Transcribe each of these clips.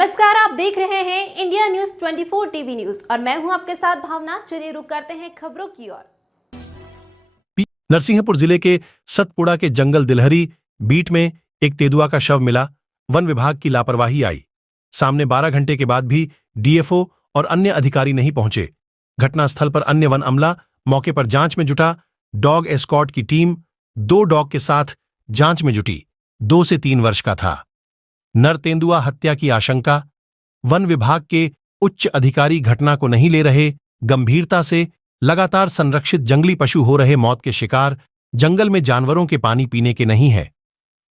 नमस्कार, आप देख रहे हैं इंडिया न्यूज 24 टीवी न्यूज और मैं हूं आपके साथ भावना। चलिए रुक करते हैं खबरों की ओर। नरसिंहपुर जिले के सतपुड़ा के जंगल दिलहरी बीट में एक तेंदुआ का शव मिला। वन विभाग की लापरवाही आई सामने। 12 घंटे के बाद भी डीएफओ और अन्य अधिकारी नहीं पहुंचे। घटनास्थल पर अन्य वन अमला मौके पर जांच में जुटा। डॉग एस्कॉर्ट की टीम 2 डॉग के साथ जांच में जुटी। 2 से 3 वर्ष का था। नर तेंदुआ हत्या की आशंका। वन विभाग के उच्च अधिकारी घटना को नहीं ले रहे गंभीरता से। लगातार संरक्षित जंगली पशु हो रहे मौत के शिकार। जंगल में जानवरों के पानी पीने के नहीं है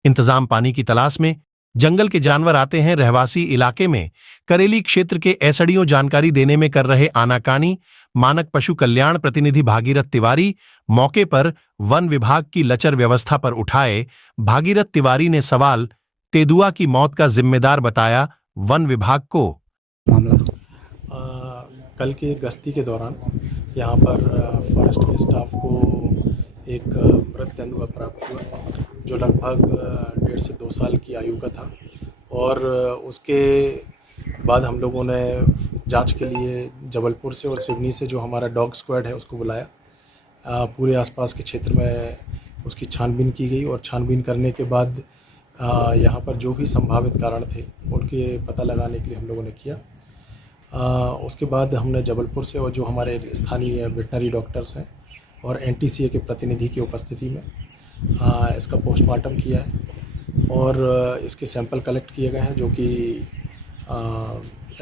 इंतजाम। पानी की तलाश में जंगल के जानवर आते हैं। रहवासी इलाके में करेली क्षेत्र के एसडीओ जानकारी देने में कर रहे आनाकानी। मानक पशु कल्याण प्रतिनिधि भागीरथ तिवारी मौके पर वन विभाग की लचर व्यवस्था पर उठाए। भागीरथ तिवारी ने सवाल तेंदुआ की मौत का जिम्मेदार बताया वन विभाग को। मामला कल की गश्ती के दौरान यहाँ पर फॉरेस्ट के स्टाफ को एक मृत तेंदुआ प्राप्त हुआ जो लगभग 1.5 से 2 साल की आयु का था। और उसके बाद हम लोगों ने जांच के लिए जबलपुर से और सिवनी से जो हमारा डॉग स्क्वाड है उसको बुलाया। पूरे आसपास के क्षेत्र में उसकी छानबीन की गई और छानबीन करने के बाद यहाँ पर जो भी संभावित कारण थे उनके पता लगाने के लिए हम लोगों ने किया। उसके बाद हमने जबलपुर से और जो हमारे स्थानीय वेटनरी डॉक्टर्स हैं और एनटीसीए के प्रतिनिधि की उपस्थिति में इसका पोस्टमार्टम किया है और इसके सैंपल कलेक्ट किए गए हैं जो कि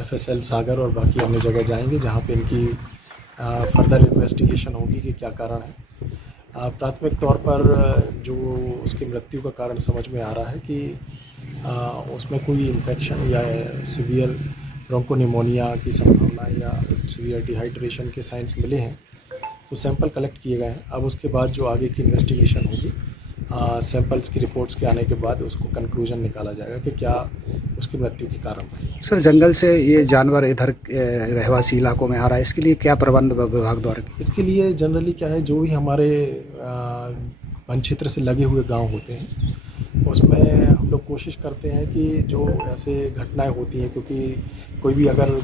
FSL सागर और बाकी अन्य जगह जाएंगे जहाँ पे इनकी फर्दर इन्वेस्टिगेशन होगी कि क्या कारण है। प्राथमिक तौर पर जो उसकी मृत्यु का कारण समझ में आ रहा है कि उसमें कोई इन्फेक्शन या सीवियर ब्रोंकोनिमोनिया की संभावना या सीवियर डिहाइड्रेशन के साइंस मिले हैं तो सैंपल कलेक्ट किए गए हैं। अब उसके बाद जो आगे की इन्वेस्टिगेशन होगी सैंपल्स की रिपोर्ट्स के आने के बाद उसको कंक्लूजन निकाला जाएगा कि क्या उसकी मृत्यु के कारण रहे। सर, जंगल से ये जानवर इधर रहवासी इलाकों में आ रहा है, इसके लिए क्या प्रबंध विभाग द्वारा? इसके लिए जनरली क्या है, जो भी हमारे वन क्षेत्र से लगे हुए गांव होते हैं उसमें हम लोग कोशिश करते हैं कि जो ऐसे घटनाएं होती हैं, क्योंकि कोई भी अगर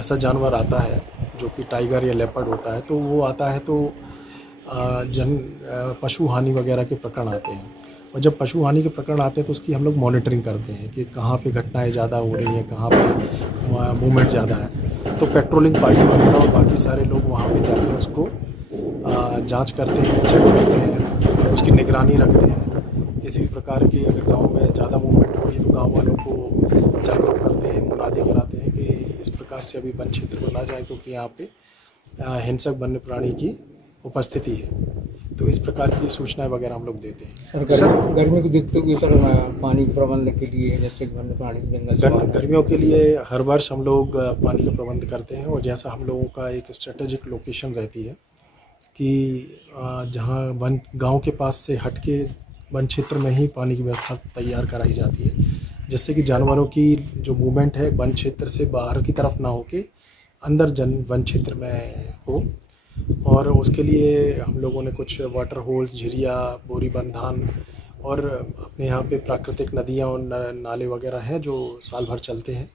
ऐसा जानवर आता है जो कि टाइगर या लेपर्ड होता है तो वो आता है तो पशु हानि वगैरह के प्रकरण आते हैं। और जब पशु हानि के प्रकरण आते हैं तो उसकी हम लोग मॉनिटरिंग करते हैं कि कहाँ पे घटनाएं ज़्यादा हो रही हैं, कहाँ पे मूवमेंट ज़्यादा है। तो पेट्रोलिंग पार्टी वगैरह और बाकी सारे लोग वहाँ पे जाकर उसको जांच करते हैं, चेक करते हैं, उसकी निगरानी रखते हैं। किसी भी प्रकार की अगर गांव में ज़्यादा मूवमेंट हो रही है तो गांव वालों को जागरूक करते हैं, मुनादी कराते हैं कि इस प्रकार से अभी वन क्षेत्र में ना जाए क्योंकि यहाँ पे हिंसक वन्य प्राणी की उपस्थिति है। तो इस प्रकार की सूचनाएं वगैरह हम लोग देते हैं। सर, गर्मी को देखते हुए सर पानी के प्रबंध के लिए जैसे वन्य प्राणी जंगल गर्मियों के लिए हर वर्ष हम लोग पानी का प्रबंध करते हैं और जैसा हम लोगों का एक स्ट्रेटेजिक लोकेशन रहती है कि जहाँ वन गाँव के पास से हट के वन क्षेत्र में ही पानी की व्यवस्था तैयार कराई जाती है जिससे कि जानवरों की जो मूवमेंट है वन क्षेत्र से बाहर की तरफ ना होके अंदर वन क्षेत्र में हो। और उसके लिए हम लोगों ने कुछ वाटर होल्स, झिरिया, बोरी बंधान और अपने यहाँ पे प्राकृतिक नदियाँ और नाले वगैरह हैं जो साल भर चलते हैं।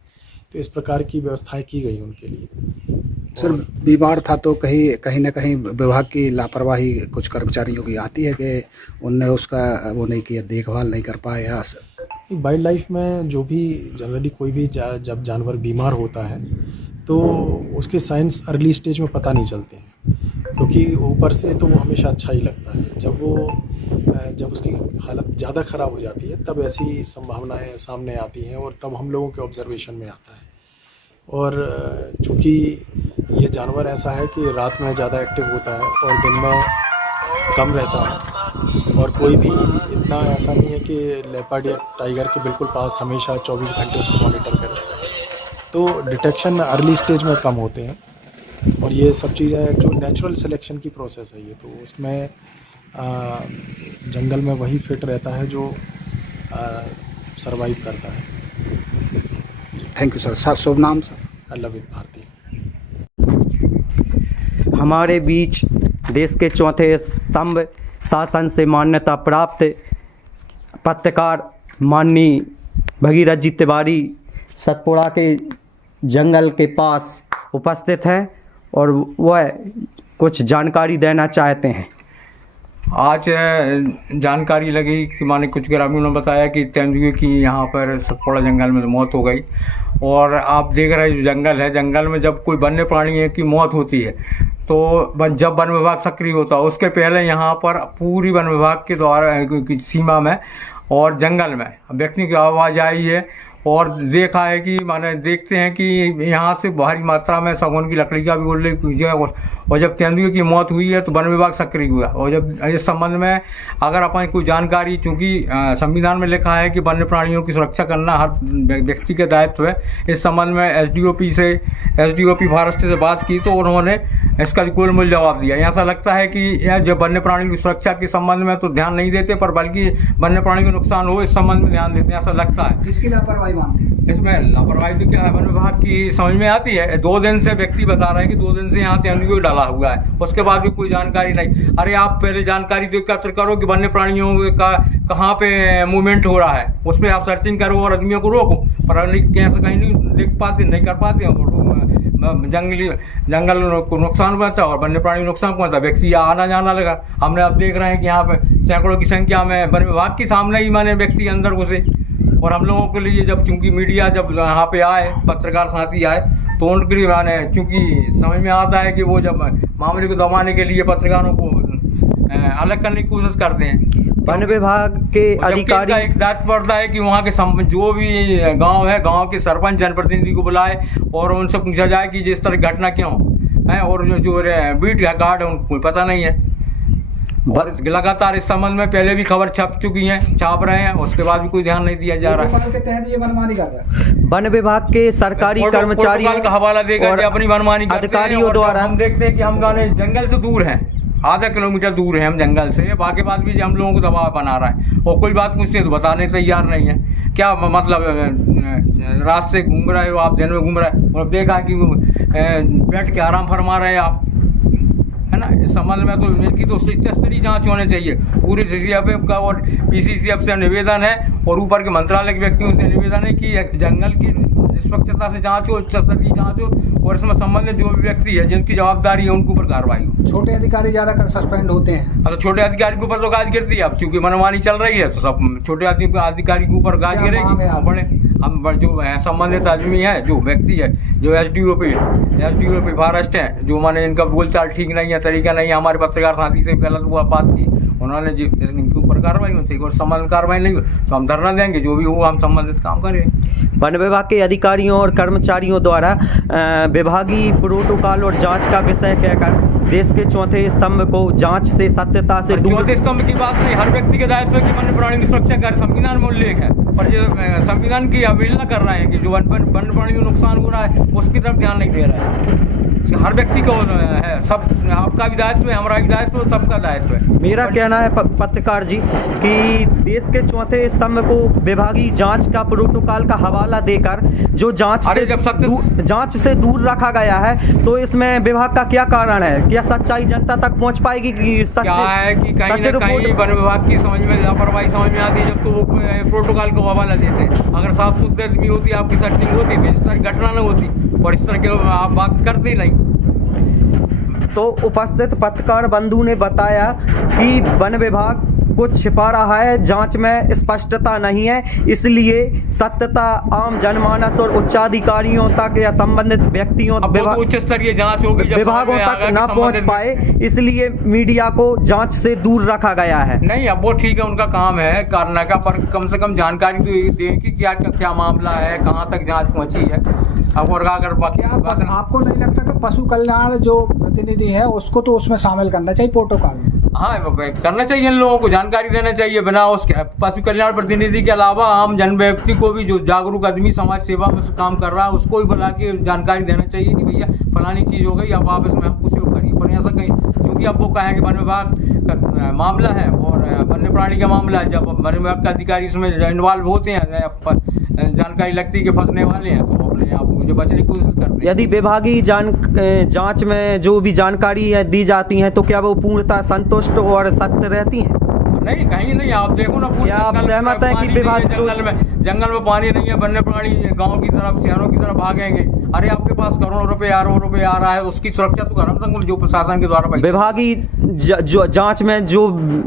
तो इस प्रकार की व्यवस्थाएं की गई उनके लिए। सर, बीमार था तो कहीं ना कहीं विभाग की लापरवाही कुछ कर्मचारियों की आती है कि उनने उसका वो नहीं किया, देखभाल नहीं कर पाए। या वाइल्ड लाइफ में जो भी जनरली कोई भी जब जानवर बीमार होता है तो उसके साइंस अर्ली स्टेज में पता नहीं चलते हैं क्योंकि ऊपर से तो वो हमेशा अच्छा ही लगता है। जब उसकी हालत ज़्यादा ख़राब हो जाती है तब ऐसी संभावनाएं सामने आती हैं और तब हम लोगों के ऑब्जर्वेशन में आता है। और चूँकि ये जानवर ऐसा है कि रात में ज़्यादा एक्टिव होता है और दिन में कम रहता है और कोई भी इतना ऐसा नहीं है कि लेपर्ड या टाइगर के बिल्कुल पास हमेशा 24 घंटे उसको मॉनिटर करे। तो डिटेक्शन अर्ली स्टेज में कम होते हैं और ये सब चीज़ें जो नेचुरल सिलेक्शन की प्रोसेस है ये, तो उसमें जंगल में वही फिट रहता है जो सरवाइव करता है। Thank you sir. शुभ नाम सर? लवित भारती। हमारे बीच देश के चौथे स्तंभ शासन से मान्यता प्राप्त पत्रकार माननीय भगीरथ जी तिवारी सतपुड़ा के जंगल के पास उपस्थित हैं और वह कुछ जानकारी देना चाहते हैं। आज जानकारी लगी कि माने कुछ ग्रामीणों ने बताया कि तेंदुए की यहाँ पर सतपुड़ा जंगल में मौत हो गई। और आप देख रहे हैं जो जंगल है, जंगल में जब कोई वन्य प्राणी की मौत होती है तो जब वन विभाग सक्रिय होता है उसके पहले यहाँ पर पूरी वन विभाग के द्वारा की सीमा में और जंगल में व्यक्ति की आवाज़ आई है और देखा है कि माने देखते हैं कि यहाँ से भारी मात्रा में सागौन की लकड़ी का भी उल्लेख। और जब तेंदुए की मौत हुई है तो वन विभाग सक्रिय हुआ। और जब इस संबंध में अगर अपन कोई जानकारी, चूँकि संविधान में लिखा है कि वन्य प्राणियों की सुरक्षा करना हर व्यक्ति का दायित्व है, इस संबंध में एसडीओपी फॉरेस्ट से बात की तो उन्होंने इसका गोलमोल जवाब दिया। ऐसा लगता है कि यह जब वन्य प्राणी की सुरक्षा के संबंध में तो ध्यान नहीं देते, पर बल्कि वन्य प्राणी को नुकसान हो इस संबंध में ध्यान देते हैं, ऐसा लगता है। जिसकी लापरवाही मानते हैं इसमें लापरवाही तो क्या है, वन विभाग की समझ में आती है। 2 दिन से व्यक्ति बता रहे हैं कि 2 दिन से यहाँ तेंदुए डाला हुआ है, उसके बाद भी कोई जानकारी नहीं। अरे आप पहले जानकारी तो एकत्र करो कि वन्य प्राणियों का कहाँ पे मूवमेंट हो रहा है, उस पर आप सर्चिंग करो और आदमियों को रोको, पर कैसे कहीं नहीं देख पाते, नहीं कर पाते। जंगल को नुकसान पहुंचा और वन्य प्राणी को नुकसान पहुंचा, व्यक्ति आना जाना लगा। हमने अब देख रहे हैं कि यहाँ पे सैकड़ों की संख्या में वन विभाग के सामने ही माने व्यक्ति अंदर घुसे। और हम लोगों के लिए जब चूंकि मीडिया जब यहाँ पे आए, पत्रकार साथी आए, तो उनके लिए माने चूंकि समझ में आता है कि वो जब मामले को दबाने के लिए पत्रकारों को अलग करने की कोशिश करते हैं। वन विभाग के अधिकारी का एक दायित्व पड़ता है कि वहाँ के जो भी गांव है, गांव के सरपंच जनप्रतिनिधि को बुलाए और उनसे पूछा जाए कि जिस तरह घटना क्यों है। और जो बीट गार्ड है उनको कोई पता नहीं है। और लगातार इस संबंध में पहले भी खबर छाप रहे हैं, उसके बाद भी कोई ध्यान नहीं दिया जा रहा है। के तहत ये मनमानी कर रहा है। वन विभाग के सरकारी कर्मचारियों का हवाला देकर और अपनी मनमानी अधिकारियों द्वारा हम देखते हैं कि हम गाने जंगल से दूर हैं, आधा किलोमीटर दूर है हम जंगल से, बाकी बात भी हम लोगों को दबाव बना रहा है। और कोई बात पूछते तो बताने तैयार नहीं है। क्या मतलब रात से घूम रहे हो आप, दिन में घूम रहे हो और देखा कि बैठ के आराम फरमा रहे हैं आप, है ना। इस संबंध में तो इनकी तो स्तरीय जांच होनी चाहिए पूरे CCF का और PCCF से निवेदन है और ऊपर के मंत्रालय के व्यक्तियों से निवेदन है कि जंगल की निष्पक्षता से जांच हो, स्तरीय जांच हो और इसमें संबंधित जो भी व्यक्ति है जिनकी जवाबदारी है उनके ऊपर कार्रवाई हो। छोटे अधिकारी ज्यादातर सस्पेंड होते हैं। तो छोटे अधिकारी के ऊपर तो गाज गिरती है। अब चूंकि मनमानी चल रही है तो सब छोटे अधिकारी के ऊपर गाज गिरेगी। बड़े हम जो संबंधित आदमी है, जो व्यक्ति है, जो एसडीओपी फॉरेस्ट है, जो माने इनका बोलचाल ठीक नहीं है, तरीका नहीं है, हमारे पत्रकार साथी से गलत बात की, उन्होंने इनके ऊपर कार्रवाई होनी चाहिए। और संबंधित कार्रवाई नहीं हो तो हम धरना देंगे, जो भी हो हम संबंधित काम करेंगे। वन विभाग के अधिकारियों और कर्मचारियों द्वारा विभागीय प्रोटोकॉल और जांच का विषय कहकर देश के चौथे स्तंभ को जांच से सत्यता से दूर। चौथे स्तंभ की बात नहीं, हर व्यक्ति के दायित्व की वन्य प्राणी की सुरक्षा कर संविधान में उल्लेख है, पर जो संविधान की अवहेलना कर रहे हैं कि जो वन्य प्राणी को नुकसान हो रहा है उसकी तरफ ध्यान नहीं दे रहा है। हर व्यक्ति को है, सब आपका भी दायित्व है, हमारा भी दायित्व है, सबका दायित्व है। मेरा कहना है पत्रकार जी कि देश के चौथे स्तंभ को विभागीय जांच का प्रोटोकॉल का हवाला देकर जो जांच से दूर रखा गया है, तो इसमें विभाग का क्या कारण है? क्या सच्चाई जनता तक पहुंच पाएगी कि क्या है कि कहीं ना कहीं वन विभाग की समझ में लापरवाही समझ में आती है जब तो वो प्रोटोकॉल को हवाला देते हैं। अगर साफ सुथरी आदमी होती, आपकी सर्चिंग होती तो इस तरह घटना न होती और इस तरह के आप बात करते ही नहीं। तो उपस्थित पत्रकार बंधु ने बताया कि वन विभाग कुछ छिपा रहा है, जांच में स्पष्टता नहीं है, इसलिए सत्यता आम जनमानस और उच्चाधिकारियों तक या संबंधित व्यक्तियों उच्च स्तरीय जांच होगी, विभागों तक न पहुंच पाए, इसलिए मीडिया को जांच से दूर रखा गया है। नहीं, अब वो ठीक है, उनका काम है करने का, पर कम से कम जानकारी तो दें कि क्या मामला है, कहाँ तक जाँच पहुँची है। अब और अगर आपको नहीं लगता कि पशु कल्याण जो प्रतिनिधि है उसको तो उसमें शामिल करना चाहिए प्रोटोकॉल में? हाँ, करना चाहिए, इन लोगों को जानकारी देना चाहिए। बिना उसके पशु कल्याण प्रतिनिधि के अलावा आम जन व्यक्ति को भी, जो जागरूक आदमी समाज सेवा में काम कर रहा है, उसको भी बुला के जानकारी देना चाहिए कि भैया फलानी चीज़ हो गई, अब आप इसमें हमको सहयोग करिए। पर ऐसा कहीं, क्योंकि अब वो कहें कि वन विभाग का मामला है और वन्य प्राणी का मामला है, जब वन विभाग का अधिकारी इसमें इन्वॉल्व होते हैं, जानकारी लगती है कि फंसने वाले हैं, तो अपने आप मुझे बचने की कोशिश करते हैं। यदि विभागीय जांच में जो भी जानकारी दी जाती है तो क्या वो पूर्णतः संतुष्ट और सत्य रहती हैं? नहीं, कहीं नहीं, आप देखो ना पूरे क्या आप जंगल में सहमत हैं कि पानी नहीं विभाग है, जंगल में पानी नहीं है, वन्य प्राणी गांव की तरफ शहरों की तरफ भागेंगे। अरे आपके पास करोड़ों रुपए अरबों रुपए आ रहा है, उसकी सुरक्षा तो करम संग जो प्रशासन के द्वारा पैसे विभागीय जो जांच में जो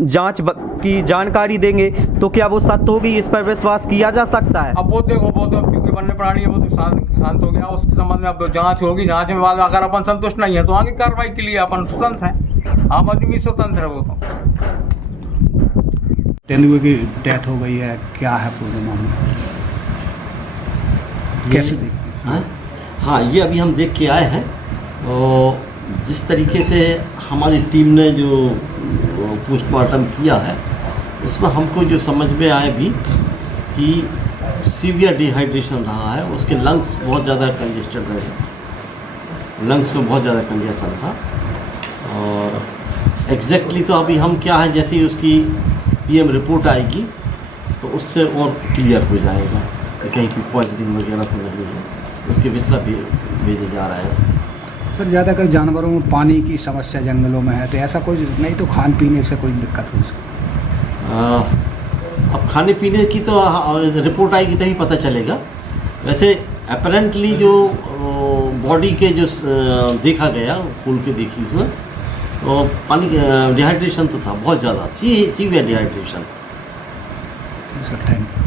जांच की जानकारी देंगे तो क्या वो सत्य होगी, इस पर विश्वास किया जा सकता है? अब वो देखो, वो तो क्योंकि वन्य प्राणी है, वो तो शांत हो गया, उसके संबंध में अब जांच होगी। जांच में बाद अगर अपन संतुष्ट नहीं है तो आगे कार्रवाई के लिए अपन स्वतंत्र हैं, आम आदमी स्वतंत्र है। वो तो तेंदुए की डेथ हो गई है, क्या है पूरे मामला, कैसे देखते हैं? हाँ, ये अभी हम देख के आए हैं। और जिस तरीके से हमारी टीम ने जो पोस्टमार्टम किया है उसमें हमको जो समझ में आए भी कि सीवियर डिहाइड्रेशन रहा है, उसके लंग्स बहुत ज़्यादा कंजेस्टेड रहे, लंग्स में बहुत ज़्यादा कंजेशन था। और एग्जैक्टली तो अभी हम क्या है, जैसे ही उसकी पीएम रिपोर्ट आएगी तो उससे और क्लियर हो जाएगा कि कहीं कोई पॉइजनिंग वगैरह से नहीं है, उसके विषय भी भेजे जा रहा है। सर ज़्यादातर जानवरों में पानी की समस्या जंगलों में है, तो ऐसा कोई नहीं तो खान पीने से कोई दिक्कत हो सकती? अब खाने पीने की तो रिपोर्ट आएगी तभी पता चलेगा। वैसे अपेरेंटली जो बॉडी के जो देखा गया, फूल के देखी उसमें तो पानी डिहाइड्रेशन तो था बहुत ज़्यादा, severe dehydration. Sir thank you.